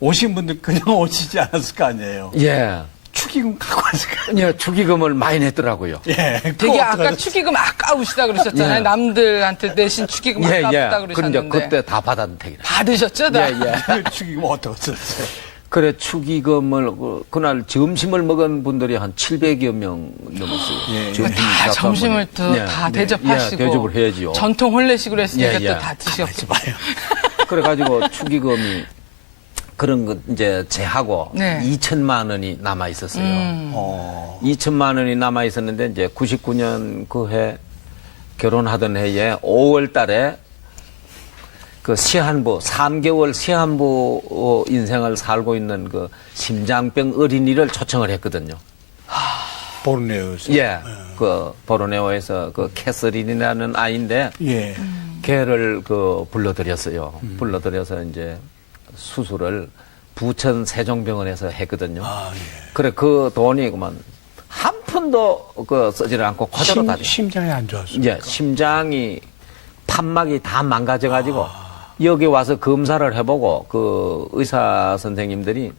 오신 분들 그냥 오시지 않았을 거 아니에요. 예. 축의금 갖고 왔을 거 아니에요. 예, 축의금을 많이 냈더라고요. 예. 되게 아까 축의금 아까우시다 그러셨잖아요. 예. 남들한테 내신 축의금 예, 아깝다 예. 그러셨는데. 그때 다 받았는 택이라. 받으셨죠, 다? 예, 예. 그 축의금 어떻게 썼어요? 그래, 축의금을, 그날 점심을 먹은 분들이 한 700여 명 넘었어요. 예, 예. 점심 다 잡담을. 점심을 또 예. 다 네. 대접하시고. 예, 대접을 해야지요. 전통 혼례식으로 했으니까 예, 예. 또 다 드셨고. 봐요. 그래가지고 축의금이 그런 거 이제 제하고 네. 2천만 원이 남아 있었어요. 2천만 원이 남아 있었는데 이제 99년 그 해 결혼하던 해에 5월 달에 그 시한부 3개월 시한부 인생을 살고 있는 그 심장병 어린이를 초청을 했거든요. 보르네오에서. 예. 그 보르네오에서 그 캐서린이라는 아이인데 예. 걔를 그 불러들였어요. 불러들여서 이제 수술을 부천 세종병원에서 했거든요. 아, 예. 그래 그 돈이 그만 한 푼도 그 쓰지를 않고 그대로 다 심장이 안 좋았어요. 예, 심장이 판막이 다 망가져가지고 여기 와서 검사를 해보고 그 의사 선생님들이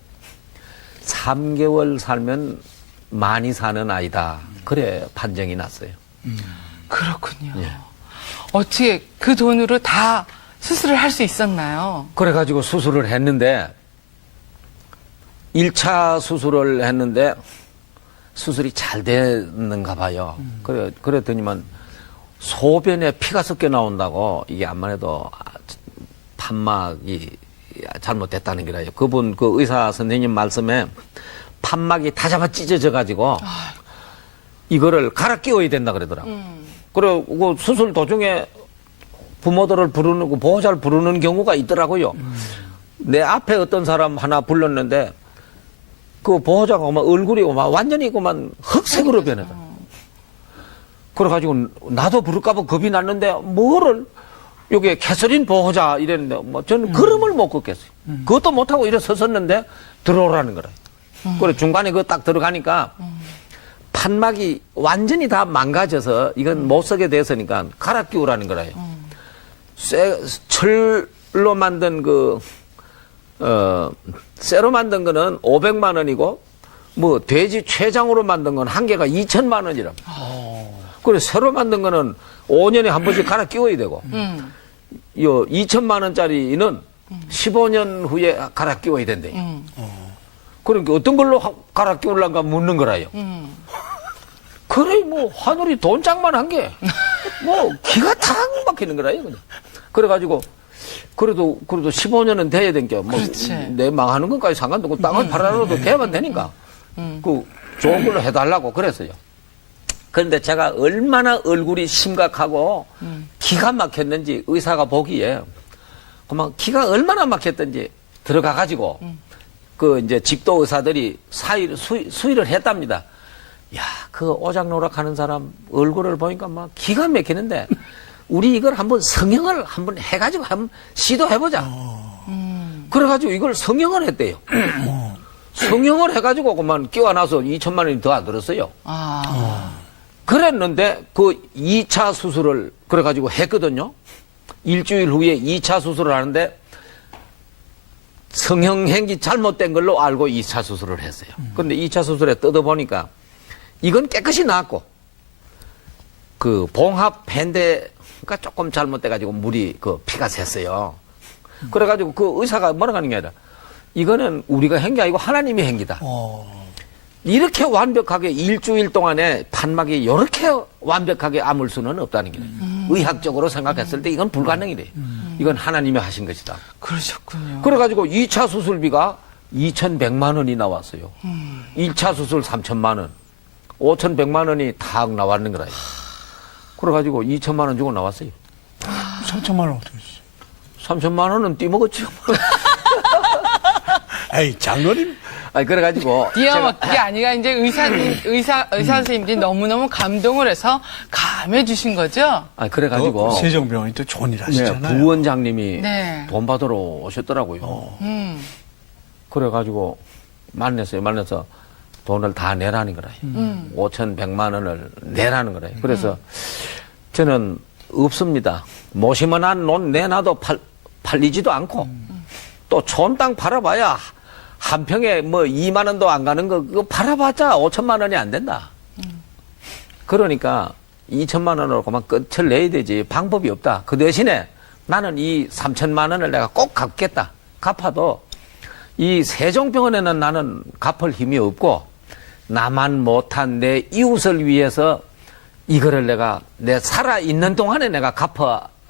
3개월 살면 많이 사는 아이다. 그래 판정이 났어요. 그렇군요. 예. 어떻게 그 돈으로 다 수술을 할 수 있었나요? 그래가지고 수술을 했는데 1차 수술을 했는데 수술이 잘 됐는가 봐요. 그랬더니만 소변에 피가 섞여 나온다고 이게 암만 해도 판막이 잘못됐다는 게라요. 그분 그 의사 선생님 말씀에 판막이 다 잡아 찢어져 가지고 이거를 갈아 끼워야 된다 그러더라고. 그리고 수술 도중에 부모들을 부르는 보호자를 부르는 경우가 있더라고요. 내 앞에 어떤 사람 하나 불렀는데 그 보호자가 막 얼굴이 막 완전히 그만 흑색으로 변해가. 그래가지고 나도 부를까봐 겁이 났는데 뭐를 여기 캐서린 보호자 이랬는데 뭐 저는 걸음을 못 걷겠어요. 그것도 못하고 이래 섰었는데 들어오라는 거라. 그래 중간에 그 딱 들어가니까 판막이 완전히 다 망가져서 이건 못 쓰게 됐으니까 갈아 끼우라는 거라요. 철로 만든 쇠로 만든 거는 500만 원이고 뭐 돼지 췌장으로 만든 건 한 개가 2천만 원이랍니다. 그래 새로 만든 거는 5년에 한 번씩 갈아 끼워야 되고 요 2천만 원짜리는 15년 후에 갈아 끼워야 된대. 그러니까 어떤 걸로 갈아 끼우려는가 묻는 거라요. 그래 뭐 하늘이 돈장만 한 게 뭐 기가 탁 막히는 거라요. 그냥. 그래가지고 그래도 15년은 돼야 된게 뭐 내 망하는 것까지 상관도 없고 땅을 팔아라도 돼야만 되니까 그 좋은 걸로 해달라고 그랬어요. 그런데 제가 얼마나 얼굴이 심각하고 기가 막혔는지 의사가 보기에 그만 기가 얼마나 막혔던지 들어가가지고 그 이제 집도 의사들이 수의를 했답니다. 야, 그 오작노락 하는 사람 얼굴을 보니까 막 기가 막히는데 우리 이걸 한번 성형을 한번 해가지고 한번 시도해보자. 그래가지고 이걸 성형을 했대요. 성형을 해가지고 그만 끼워놔서 2천만 원이 더 안 들었어요. 그랬는데 그 2차 수술을 그래가지고 했거든요. 일주일 후에 2차 수술을 하는데 성형행위 잘못된 걸로 알고 2차 수술을 했어요. 근데 2차 수술에 뜯어보니까 이건 깨끗이 나았고 그 봉합 밴드가 조금 잘못돼가지고 물이 그 피가 샜어요. 그래가지고 그 의사가 뭐라고 하는 게 아니라 이거는 우리가 한 게 아니고 하나님이 한 기다. 이렇게 완벽하게 일주일 동안에 판막이 이렇게 완벽하게 아물 수는 없다는 거예요. 의학적으로 생각했을 때 이건 불가능이래요. 이건 하나님이 하신 것이다. 그러셨군요. 그래가지고 2차 수술비가 2,100만 원이 나왔어요. 1차 수술 3천만 원, 5,100만 원이 다 나왔는 거라요. 그래가지고 2천만 원 주고 나왔어요. 3천만 원 어떻게 했어요? 3천만 원은 띠먹었죠. 에이, 장로님. 아니, 그래가지고. 뛰어먹기 아니라 이제 의사 선생님들이 너무너무 감동을 해서 감해 주신 거죠? 아니, 그래가지고. 세종병원이 또 좋은 일 하시잖아요. 부원장님이 네. 돈 받으러 오셨더라고요. 그래가지고 만나서 돈을 다 내라는 거라요. 5,100만 원을 내라는 거라요. 그래서 저는 없습니다. 모시만한 논 내놔도 팔리지도 않고 또 촌 땅 팔아봐야 한 평에 뭐 2만 원도 안 가는 거 그거 팔아봤자 5천만 원이 안 된다. 그러니까 2천만 원으로 그만 끝을 내야 되지 방법이 없다. 그 대신에 나는 이 3천만 원을 내가 꼭 갚겠다. 갚아도 이 세종병원에는 나는 갚을 힘이 없고 나만 못한 내 이웃을 위해서 이거를 내 살아있는 동안에 내가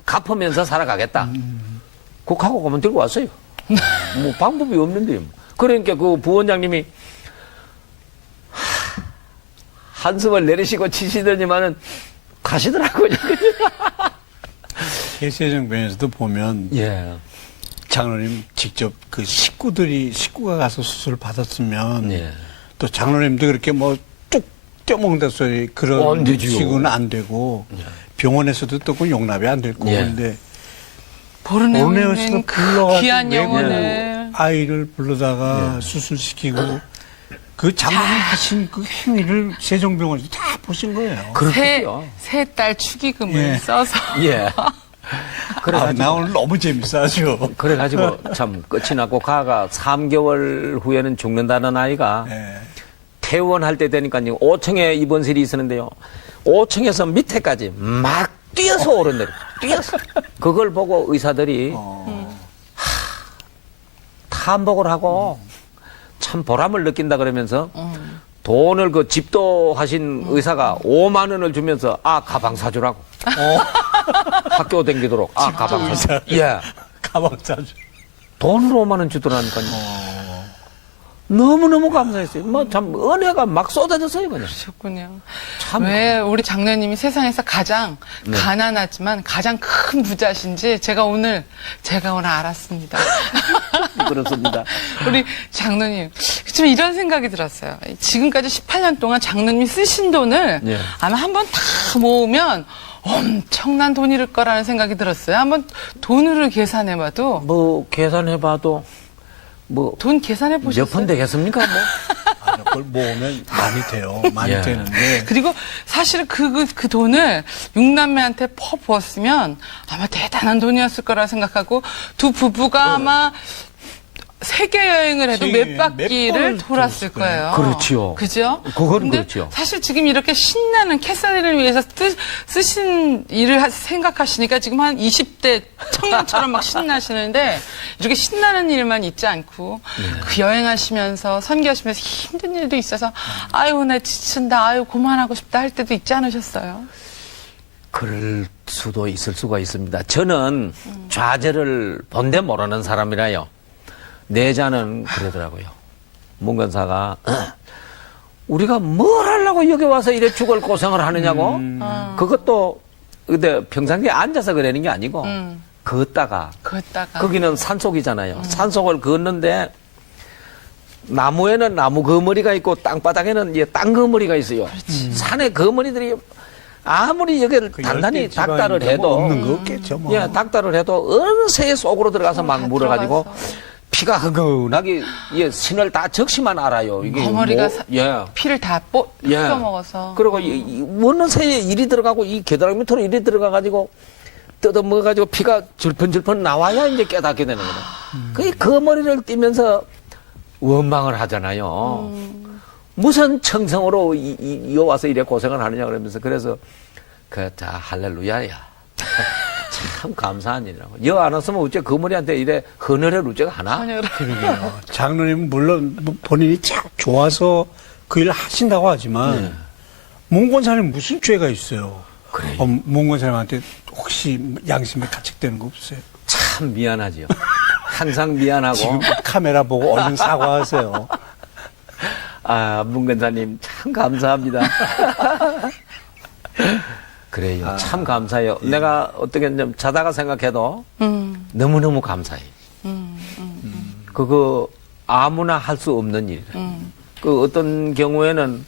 갚으면서 살아가겠다. 그하고 그만 들고 왔어요. 뭐 방법이 없는데. 그러니까 그 부원장님이 한숨을 내리시고 치시더니만은 가시더라고요. 세종병원에서도 보면 예. 장로님 직접 그 식구가 가서 수술을 받았으면 예. 또 장로님도 그렇게 뭐 쭉 떼먹는다 소리 그런 안 되지요. 식으로는 안 되고 병원에서도 또 그 용납이 안 될 거고 예. 근데 보르네오에서는 보르네오에서는 불러가지고 귀한 외국 영혼을 아이를 불러다가 수술시키고 그 장로님 하신 그 행위를 세종병원에서 다 보신 거예요. 그렇군요. 새 딸 축의금을 예. 써서 예. 나 오늘 너무 재밌어 아주. 그래가지고 참 끝이 났고 가가 3개월 후에는 죽는다는 아이가 예. 퇴원할 때 되니까 5층에 입원실이 있었는데요. 5층에서 밑에까지 막 뛰어서 오른대요. 뛰어서. 그걸 보고 의사들이 탐복을 하고 참 보람을 느낀다 그러면서 돈을 그 집도하신 의사가 5만 원을 주면서 가방 사주라고. 학교 다니도록 가방 사주. 예. 가방 사주. 돈으로 5만 원 주더라니까요. 너무너무 감사했어요. 뭐 참 은혜가 막 쏟아졌어요, 그냥. 그러셨군요. 참. 왜 우리 장로님이 세상에서 가장 가난하지만 가장 큰 부자신지 제가 오늘 알았습니다. 그렇습니다. 우리 장로님, 좀 이런 생각이 들었어요. 지금까지 18년 동안 장로님이 쓰신 돈을 예. 아마 한번 다 모으면 엄청난 돈일 거라는 생각이 들었어요. 한번 돈으로 계산해봐도 뭐 계산해봐도 뭐 돈 계산해 몇 보셨어요? 푼 되겠습니까? 뭐. 아니, 그걸 모으면 많이 돼요. 많이 예. 되는데. 그리고 사실 그 돈을 육남매한테 퍼부었으면 아마 대단한 돈이었을 거라 생각하고 두 부부가 아마 세계 여행을 해도 세계 몇 몇 바퀴를 번을 돌았을 돌았을 거예요. 거예요. 그렇지요. 그죠? 그건 근데 그렇지요. 사실 지금 이렇게 신나는 캐서린을 위해서 쓰신 일을 생각하시니까 지금 한 20대 청년처럼 막 신나시는데 이렇게 신나는 일만 있지 않고 그 여행하시면서 선교하시면서 힘든 일도 있어서 아유 나 지친다 아유 그만하고 싶다 할 때도 있지 않으셨어요? 그럴 수도 있을 수가 있습니다. 저는 좌절을 본데 모르는 사람이라요. 내자는 그러더라고요. 문건사가 우리가 뭘 하려고 여기 와서 이래 죽을 고생을 하느냐고. 그것도 근데 평상시에 앉아서 그러는 게 아니고 걷다가 그었다가 거기는 산속이잖아요. 산속을 걷는데 나무에는 나무 거머리가 있고 땅바닥에는 땅 거머리가 있어요. 산에 거머리들이 아무리 여기를 단단히 열대 지방인데 닥달을 뭐 해도 없는 거 없겠죠. 뭐. 예, 닥달을 해도 어느 새 속으로 들어가서 막 다 물어가지고 들어가서. 피가 흥건하게 예, 신을 다 적시만 알아요. 이게 거머리가 뭐, 예. 피를 다 예. 뜯어먹어서 그리고 어느 새에 일이 들어가고 이 겨드랑이 밑으로 일이 들어가가지고 뜯어먹어가지고 피가 질펀질펀 나와야 이제 깨닫게 되는 거예요. 그 거머리를 띄면서 원망을 하잖아요. 무슨 청성으로 이 와서 이래 고생을 하느냐 그러면서 그래서 자 할렐루야야. 참 감사한 일이라고. 여 안 왔으면 어째 거머리한테 이래 헌혈을 어째가 하나? 그러게요. 장로님 물론 뭐 본인이 참 좋아서 그 일을 하신다고 하지만 몽곤사님 무슨 죄가 있어요? 그래요. 몽곤사님한테 혹시 양심에 가책되는 거 없어요? 참 미안하죠. 항상 미안하고. 지금 카메라 보고 얼른 사과하세요. 아, 문근사님 참 감사합니다. 그래요. 참 감사해요. 내가 어떻게 좀 자다가 생각해도 너무너무 감사해. 그거 아무나 할 수 없는 일이라. 그 어떤 경우에는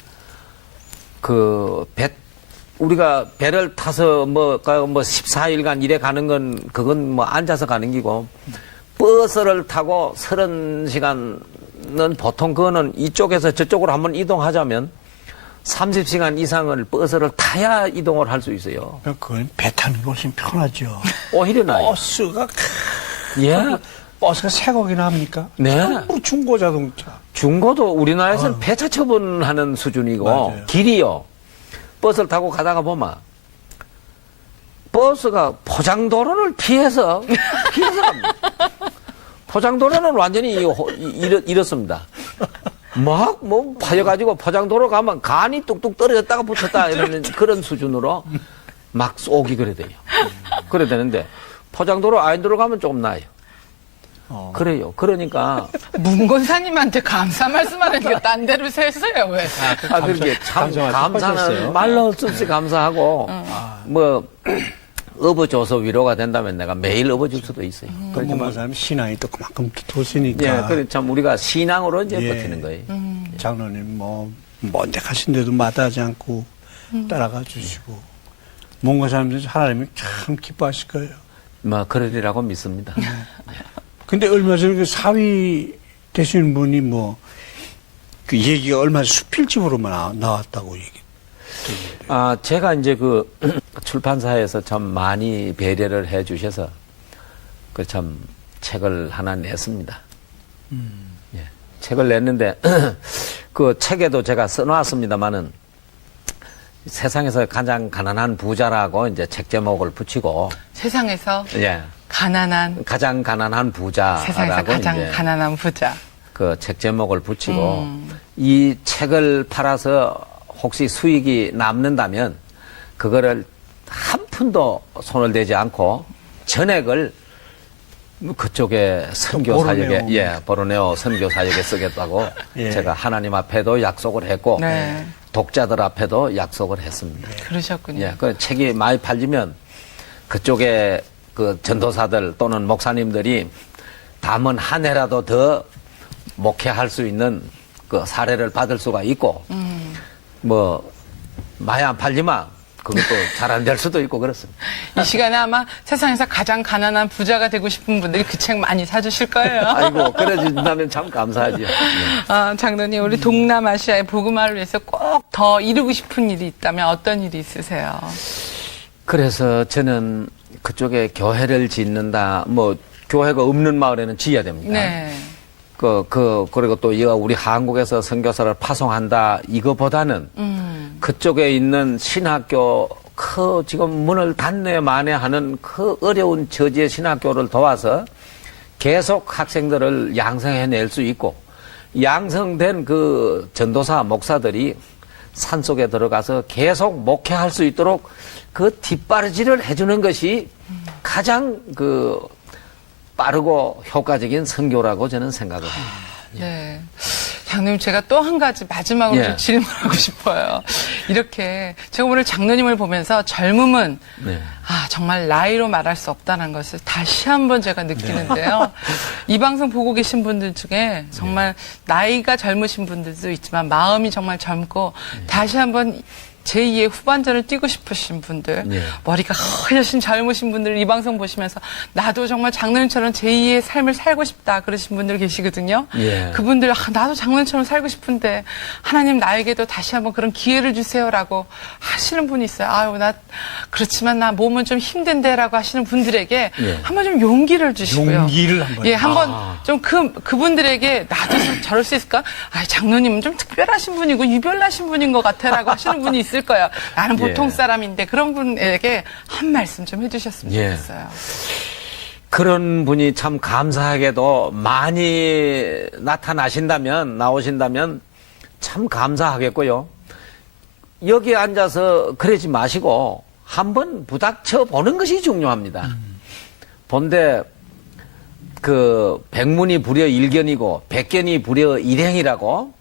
우리가 배를 타서 뭐 14일간 일해 가는 건 그건 뭐 앉아서 가는 기고 버스를 타고 30시간은 보통 그거는 이쪽에서 저쪽으로 한번 이동하자면 30시간 이상을 버스를 타야 이동을 할 수 있어요. 그건 배 타는 게 훨씬 편하죠. 오히려 나요. 버스가 예. 버스가 세 곡이나 합니까? 네. 전부 중고 자동차. 중고도 우리나라에서는 폐차 처분하는 수준이고 맞아요. 길이요. 버스를 타고 가다가 보면 버스가 포장도로를 피해서 갑니다. 포장도로는 완전히 이렇습니다. 막 파여가지고 포장도로 가면 간이 뚝뚝 떨어졌다가 붙였다 이러는 그런 수준으로 막 쏘기 그래 돼요. 그래 되는데 포장도로 아인도로 가면 조금 나아요. 그래요. 그러니까 문건사님한테 감사 말씀하는 게 딴 데로 세세요 왜? 그렇게 참 감사가 감사는 섭하셨어요. 말로 할 수 없이 감사하고 뭐 업어줘서 위로가 된다면 내가 매일 업어줄 수도 있어요. 그렇지만 그렇지만 사람 신앙이 또 그만큼 두터우시니까. 예, 그래 참 우리가 신앙으로 이제 예. 버티는 거예요. 장로님 뭐 먼데 가신데도 마다하지 않고 따라가 주시고 뭔가 사람들이 하나님이 참 기뻐하실 거예요. 뭐 그러리라고 믿습니다. 근데 얼마 전에 그 사위 되시는 분이 뭐 그 얘기가 얼마 전에 수필집으로만 나왔다고 얘기. 아, 제가 이제 그 출판사에서 참 많이 배려를 해 주셔서 그 참 책을 하나 냈습니다. 예, 책을 냈는데 그 책에도 제가 써놨습니다만은 세상에서 가장 가난한 부자라고 이제 책 제목을 붙이고 세상에서 예, 가장 가난한 부자라고 세상에서 가장 이제 가난한 부자. 그 책 제목을 붙이고 이 책을 팔아서 혹시 수익이 남는다면 그거를 한 푼도 손을 대지 않고 전액을 그쪽에 선교 보르네오. 사역에, 예, 보르네오 선교 사역에 쓰겠다고 예. 제가 하나님 앞에도 약속을 했고, 네. 독자들 앞에도 약속을 했습니다. 그러셨군요. 예, 그 책이 많이 팔리면 그쪽에 그 전도사들 또는 목사님들이 담은 한 해라도 더 목회할 수 있는 그 사례를 받을 수가 있고, 뭐, 많이 안 팔리면 그것도 잘 안 될 수도 있고 그렇습니다. 이 시간에 아마 세상에서 가장 가난한 부자가 되고 싶은 분들이 그 책 많이 사주실 거예요. 아이고, 그래준다면 참 감사하죠. 예. 아, 장로님, 우리 동남아시아의 복음화를 위해서 꼭 더 이루고 싶은 일이 있다면 어떤 일이 있으세요? 그래서 저는 그쪽에 교회를 짓는다, 뭐, 교회가 없는 마을에는 지어야 됩니다. 네. 그리고 또 우리 한국에서 선교사를 파송한다, 이거보다는 그쪽에 있는 신학교, 지금 문을 닫네 마네 하는 그 어려운 처지의 신학교를 도와서 계속 학생들을 양성해낼 수 있고, 양성된 그 전도사 목사들이 산속에 들어가서 계속 목회할 수 있도록 그 뒷바라지를 해주는 것이 가장 빠르고 효과적인 선교라고 저는 생각을 합니다. 네. 장로님, 제가 또 한 가지 마지막으로 예. 좀 질문하고 싶어요. 이렇게 제가 오늘 장로님을 보면서 젊음은 네. 정말 나이로 말할 수 없다는 것을 다시 한번 제가 느끼는데요. 이 방송 보고 계신 분들 중에 정말 나이가 젊으신 분들도 있지만 마음이 정말 젊고 다시 한번 제2의 후반전을 뛰고 싶으신 분들, 예. 머리가 허여신 젊으신 분들 이 방송 보시면서 나도 정말 장로님처럼 제2의 삶을 살고 싶다 그러신 분들 계시거든요. 예. 그분들 나도 장로님처럼 살고 싶은데 하나님 나에게도 다시 한번 그런 기회를 주세요라고 하시는 분이 있어요. 아유 나 그렇지만 나 몸은 좀 힘든데라고 하시는 분들에게 예. 한번 좀 용기를 주시고요. 용기를 한번. 예, 한번 좀 그분들에게 나도 저럴 수 있을까? 아, 장로님은 좀 특별하신 분이고 유별나신 분인 것 같아라고 하시는 분이 있을 거예요. 나는 보통 예. 사람인데 그런 분에게 한 말씀 좀 해주셨으면 예. 좋겠어요. 그런 분이 참 감사하게도 많이 나오신다면 참 감사하겠고요. 여기 앉아서 그러지 마시고 한번 부닥쳐 보는 것이 중요합니다. 본데 백문이 불여 일견이고 백견이 불여 일행이라고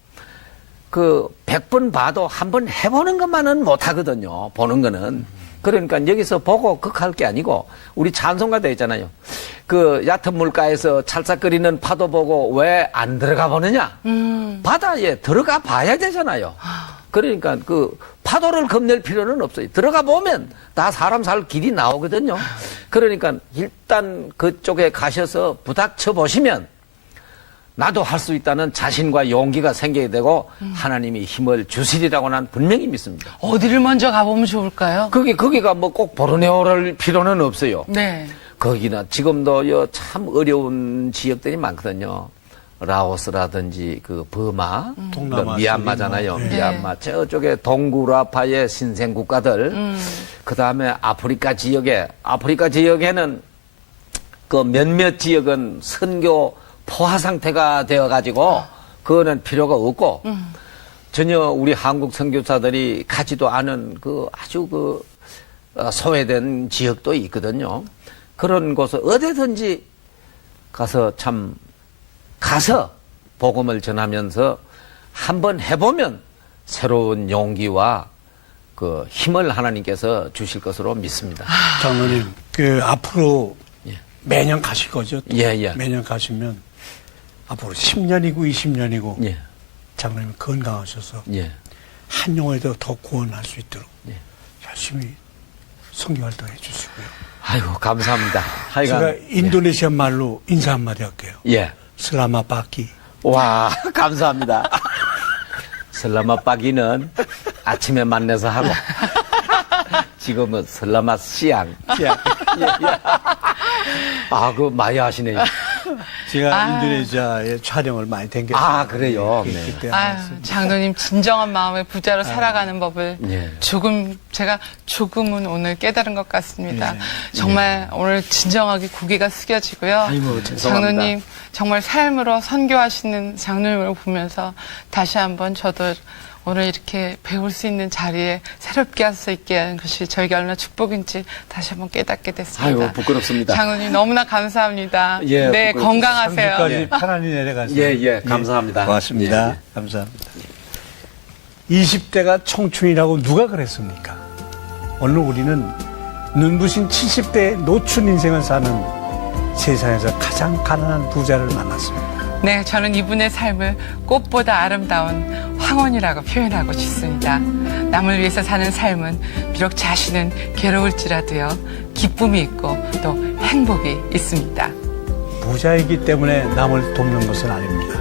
100번 봐도 한번 해보는 것만은 못하거든요. 보는 거는. 그러니까 여기서 보고 극할 게 아니고 우리 찬송가도 있잖아요. 얕은 물가에서 찰싹거리는 파도 보고 왜 안 들어가 보느냐? 바다에 들어가 봐야 되잖아요. 그러니까 파도를 겁낼 필요는 없어요. 들어가 보면 다 사람 살 길이 나오거든요. 그러니까 일단 그쪽에 가셔서 부닥쳐 보시면 나도 할 수 있다는 자신과 용기가 생기게 되고 하나님이 힘을 주시리라고 난 분명히 믿습니다. 어디를 먼저 가보면 좋을까요? 거기가 뭐 꼭 보르네오를 필요는 없어요. 네. 거기나 지금도 참 어려운 지역들이 많거든요. 라오스라든지 버마, 동남아 미얀마잖아요. 네. 미얀마 저쪽에 동구라파의 신생 국가들. 그 다음에 아프리카 지역에는 몇몇 지역은 선교 포화 상태가 되어가지고 그거는 필요가 없고 전혀 우리 한국 선교사들이 가지도 않은 아주 소외된 지역도 있거든요. 그런 곳을 어디든지 가서 복음을 전하면서 한번 해보면 새로운 용기와 힘을 하나님께서 주실 것으로 믿습니다. 장로님, 앞으로 예. 매년 가실 거죠? 또? 예. 매년 가시면 앞으로 10년이고 20년이고 예. 장로님 건강하셔서 예. 한 영혼에도 더 구원할 수 있도록 예. 열심히 선교 활동해 주시고요. 아이고, 감사합니다. 제가 인도네시아 말로 인사 한마디 할게요. 예. 슬라마 바키. 와, 감사합니다. 슬라마 빠기는 아침에 만나서 하고, 지금은 슬라마 시앙. 예. 많이 하시네요. 제가 인도네시아에 촬영을 많이 댕겼어요. 그래요? 네. 네. 그때 아유, 장로님 진정한 마음의 부자로 살아가는 법을 예. 제가 조금은 오늘 깨달은 것 같습니다. 예. 정말 오늘 진정하게 고개가 숙여지고요. 아이고, 죄송합니다. 장로님 정말 삶으로 선교하시는 장로님을 보면서 다시 한번 저도 오늘 이렇게 배울 수 있는 자리에 새롭게 할 수 있게 하는 것이 저에게 얼마나 축복인지 다시 한번 깨닫게 됐습니다. 아유, 부끄럽습니다. 장로님 너무나 감사합니다. 예, 네, 부끄럽습니다. 건강하세요. 상주까지 편안히 내려가세요. 예, 감사합니다. 고맙습니다. 예, 예. 감사합니다. 20대가 청춘이라고 누가 그랬습니까? 오늘 우리는 눈부신 70대 노춘 인생을 사는 세상에서 가장 가난한 부자를 만났습니다. 네, 저는 이분의 삶을 꽃보다 아름다운 황혼이라고 표현하고 싶습니다. 남을 위해서 사는 삶은 비록 자신은 괴로울지라도요, 기쁨이 있고 또 행복이 있습니다. 부자이기 때문에 남을 돕는 것은 아닙니다.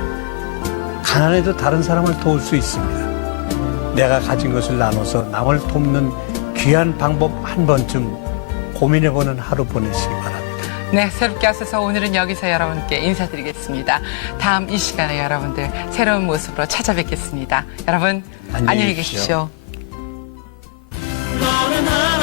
가난해도 다른 사람을 도울 수 있습니다. 내가 가진 것을 나눠서 남을 돕는 귀한 방법 한 번쯤 고민해보는 하루 보내시기 바랍니다. 네, 새롭게 하셔서 오늘은 여기서 여러분께 인사드리겠습니다. 다음 이 시간에 여러분들 새로운 모습으로 찾아뵙겠습니다. 여러분, 안녕히 계십시오. 계십시오.